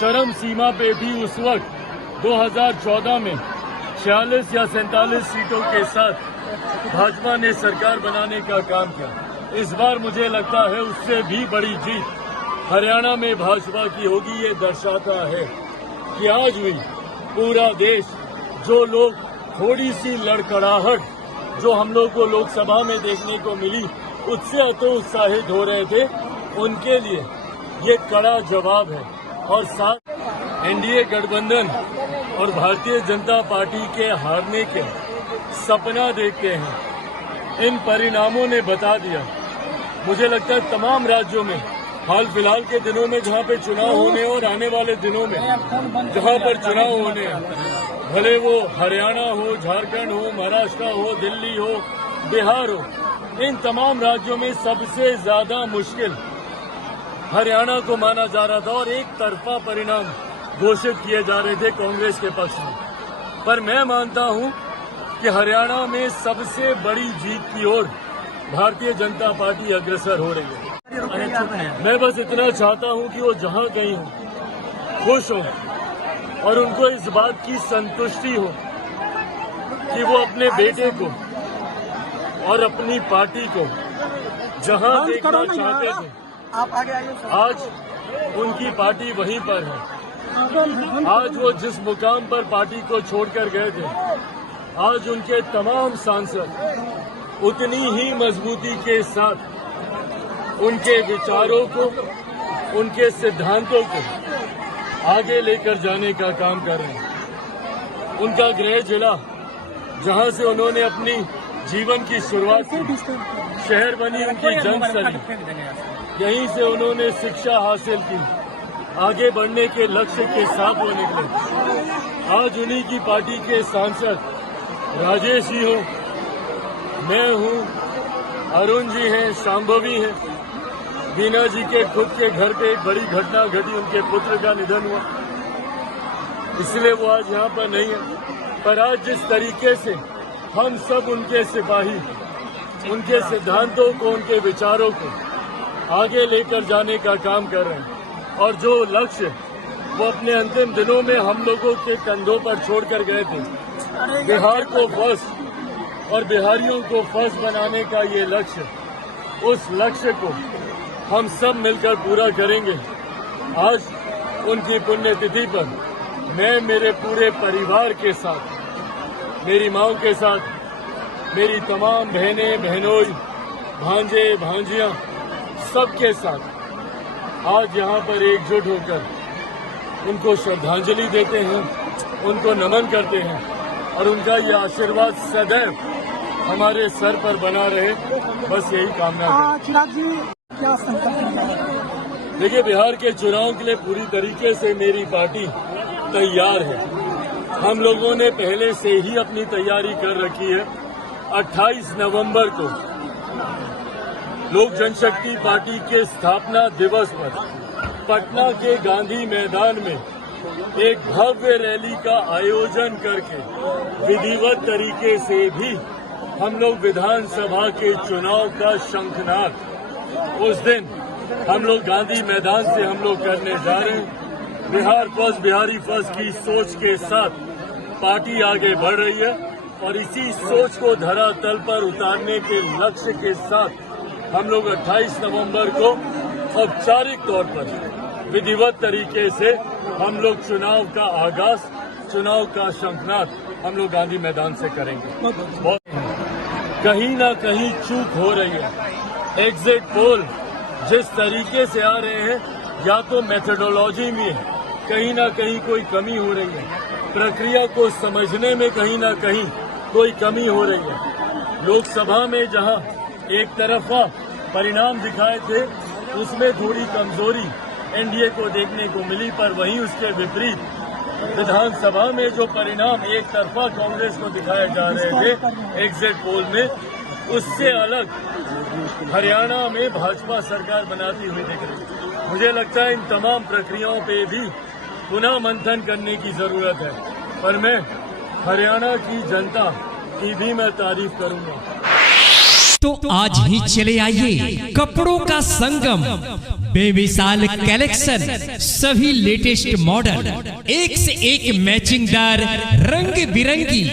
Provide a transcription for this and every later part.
चरम सीमा पे भी उस वक्त 2014 में 46 या 47 सीटों के साथ भाजपा ने सरकार बनाने का काम किया। इस बार मुझे लगता है उससे भी बड़ी जीत हरियाणा में भाजपा की होगी। ये दर्शाता है कि आज भी पूरा देश, जो लोग थोड़ी सी लड़खड़ाहट जो हम लोग को लोकसभा में देखने को मिली उससे हतोत्साहित हो रहे थे, उनके लिए ये कड़ा जवाब है। और साथ एनडीए गठबंधन और भारतीय जनता पार्टी के हारने के सपना देखते हैं। इन परिणामों ने बता दिया, मुझे लगता है तमाम राज्यों में हाल फिलहाल के दिनों में जहां पे चुनाव होने और आने वाले दिनों में जहां पर चुनाव होने हैं, भले वो हरियाणा हो, झारखंड हो, महाराष्ट्र हो, दिल्ली हो, बिहार हो, इन तमाम राज्यों में सबसे ज्यादा मुश्किल हरियाणा को माना जा रहा था और एक तरफा परिणाम घोषित किए जा रहे थे कांग्रेस के पक्ष में। पर मैं मानता हूं कि हरियाणा में सबसे बड़ी जीत की ओर भारतीय जनता पार्टी अग्रसर हो रही है। मैं बस इतना चाहता हूं कि वो जहां कहीं हो खुश हो और उनको इस बात की संतुष्टि हो कि वो अपने बेटे को और अपनी पार्टी को जहां देखना चाहते थे, आज उनकी पार्टी वहीं पर है। आज वो जिस मुकाम पर पार्टी को छोड़कर गए थे, आज उनके तमाम सांसद उतनी ही मजबूती के साथ उनके विचारों को, उनके सिद्धांतों को आगे लेकर जाने का काम कर रहे हैं। उनका गृह जिला, जहां से उन्होंने अपनी जीवन की शुरुआत की, शहर बनी उनकी जन्मस्थली, यहीं से उन्होंने शिक्षा हासिल की, आगे बढ़ने के लक्ष्य के साथ वो निकले। आज उन्हीं की पार्टी के सांसद राजेश जी हो, मैं हूं, अरुण जी हैं, शांभवी हैं, बीना जी के खुद के घर पे एक बड़ी घटना घटी, उनके पुत्र का निधन हुआ, इसलिए वो आज यहाँ पर नहीं है। पर आज जिस तरीके से हम सब उनके सिपाही, उनके सिद्धांतों को, उनके विचारों को आगे लेकर जाने का काम कर रहे हैं और जो लक्ष्य वो अपने अंतिम दिनों में हम लोगों के कंधों पर छोड़कर गए थे, बिहार को फर्स्ट और बिहारियों को फर्स्ट बनाने का ये लक्ष्य, उस लक्ष्य को हम सब मिलकर पूरा करेंगे। आज उनकी पुण्यतिथि पर मैं मेरे पूरे परिवार के साथ, मेरी माँ के साथ, मेरी तमाम बहनें, बहनोई, भांजे, भांजियां, सबके साथ आज यहाँ पर एकजुट होकर उनको श्रद्धांजलि देते हैं, उनको नमन करते हैं और उनका ये आशीर्वाद सदैव हमारे सर पर बना रहे, बस यही कामना है। चिराग जी, क्या संकल्प? देखिए, बिहार के चुनाव के लिए पूरी तरीके से मेरी पार्टी तैयार है। हम लोगों ने पहले से ही अपनी तैयारी कर रखी है। 28 नवंबर को लोक जनशक्ति पार्टी के स्थापना दिवस पर पटना के गांधी मैदान में एक भव्य रैली का आयोजन करके विधिवत तरीके से भी हम लोग विधानसभा के चुनाव का शंखनाद उस दिन हम लोग गांधी मैदान से हम लोग करने जा रहे हैं। बिहार फर्स्ट, बिहारी फर्स्ट की सोच के साथ पार्टी आगे बढ़ रही है और इसी सोच को धरातल पर उतारने के लक्ष्य के साथ हम लोग 28 नवंबर को औपचारिक तौर पर विधिवत तरीके से हम लोग चुनाव का आगाज, चुनाव का शंखनाद हम लोग गांधी मैदान से करेंगे। बहुत कहीं ना कहीं चूक हो रही है। एग्जिट पोल जिस तरीके से आ रहे हैं, या तो मेथोडोलॉजी में कहीं ना कहीं कोई कमी हो रही है, प्रक्रिया को समझने में कहीं ना कहीं कोई कमी हो रही है। लोकसभा में जहां एक तरफा परिणाम दिखाए थे, उसमें थोड़ी कमजोरी एनडीए को देखने को मिली, पर वहीं उसके विपरीत विधानसभा में जो परिणाम एक तरफा कांग्रेस को दिखाए जा रहे थे एग्जिट पोल में, उससे अलग हरियाणा में भाजपा सरकार बनाती हुई दिख रही है। मुझे लगता है इन तमाम प्रक्रियाओं पे भी पुनः मंथन करने की जरूरत है, पर मैं हरियाणा की जनता की भी मैं तारीफ करूंगा। तो आज ही चले आइए कपड़ों का संगम बेमिसाल कलेक्शन, सभी लेटेस्ट मॉडल, एक से एक मैचिंगदार रंग बिरंगी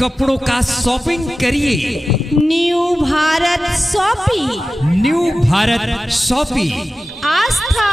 कपड़ों का शॉपिंग करिए। New Bharat shopping, new Bharat shopping, आस्था